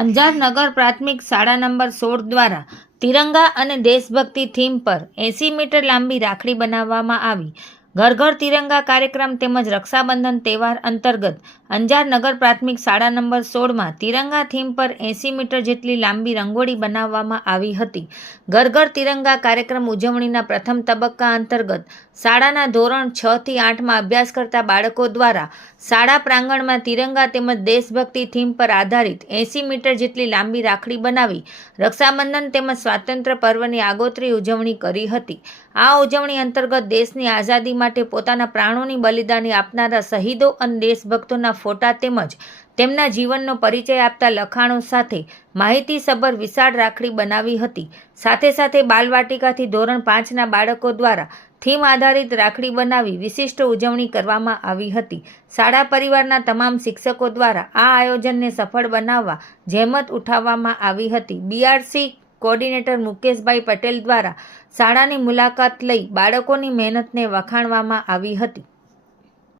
અંજાર નગર પ્રાથમિક શાળા નંબર 16 દ્વારા તિરંગા અને દેશભક્તિ થીમ પર 80 મીટર લાંબી રાખડી બનાવવામાં આવી. ઘર ઘર તિરંગા કાર્યક્રમ તેમજ રક્ષાબંધન તહેવાર અંતર્ગત અંજાર નગર પ્રાથમિક શાળા નંબર 16માં તિરંગા થીમ પર 80 મીટર જેટલી લાંબી રંગોળી બનાવવામાં આવી હતી. ઘર ઘર તિરંગા કાર્યક્રમ ઉજવણીના પ્રથમ તબક્કા અંતર્ગત શાળાના ધોરણ 6 થી 8માં અભ્યાસ કરતા બાળકો દ્વારા શાળા પ્રાંગણમાં તિરંગા તેમજ દેશભક્તિ થીમ પર આધારિત 80 મીટર જેટલી લાંબી રાખડી બનાવી રક્ષાબંધન તેમજ સ્વાતંત્ર્ય પર્વની આગોતરી ઉજવણી કરી હતી. આ ઉજવણી અંતર્ગત દેશની આઝાદી માટે પોતાના પ્રાણોની બલિદાની આપનારા શહીદો અને દેશભક્તોના ફોટા તેમજ તેમના જીવનનો પરિચય આપતા લખાણો સાથે માહિતીસભર વિશાળ રાખડી બનાવી હતી. સાથે સાથે બાલવાટિકાથી ધોરણ 5ના બાળકો દ્વારા થીમ આધારિત રાખડી બનાવી વિશિષ્ટ ઉજવણી કરવામાં આવી હતી. શાળા પરિવારના તમામ શિક્ષકો દ્વારા આ આયોજનને સફળ બનાવવા જહેમત ઉઠાવવામાં આવી હતી. બીઆરસી કોર્ડિનેટર મુકેશભાઈ પટેલ દ્વારા શાળાની મુલાકાત લઈ બાળકોની મહેનતને વખાણવામાં આવી હતી.